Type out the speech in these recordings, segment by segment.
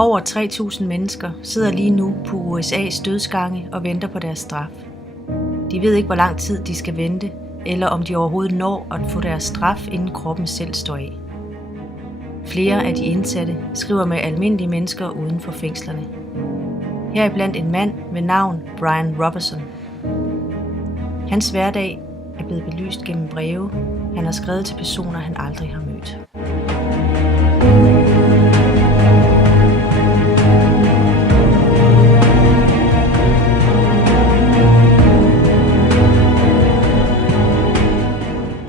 Over 3.000 mennesker sidder lige nu på USA's dødsgange og venter på deres straf. De ved ikke, hvor lang tid de skal vente, eller om de overhovedet når at få deres straf, inden kroppen selv står af. Flere af de indsatte skriver med almindelige mennesker uden for fængslerne. Heriblandt en mand ved navn Brian Robertson. Hans hverdag er blevet belyst gennem breve, han har skrevet til personer, han aldrig har mødt.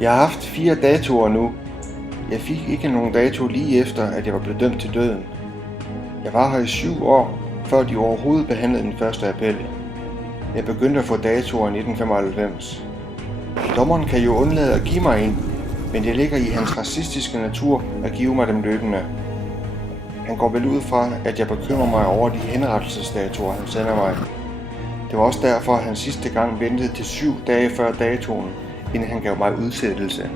Jeg har haft 4 datoer nu. Jeg fik ikke nogen dato lige efter, at jeg var blevet dømt til døden. Jeg var her i 7 år, før de overhovedet behandlede den første appel. Jeg begyndte at få datoer i 1995. Dommeren kan jo undlade at give mig en, men det ligger i hans racistiske natur at give mig dem løbende. Han går vel ud fra, at jeg bekymrer mig over de henrettelsesdatoer, han sender mig. Det var også derfor, at han sidste gang ventede til 7 dage før datoen, inden han gav mig udsættelse.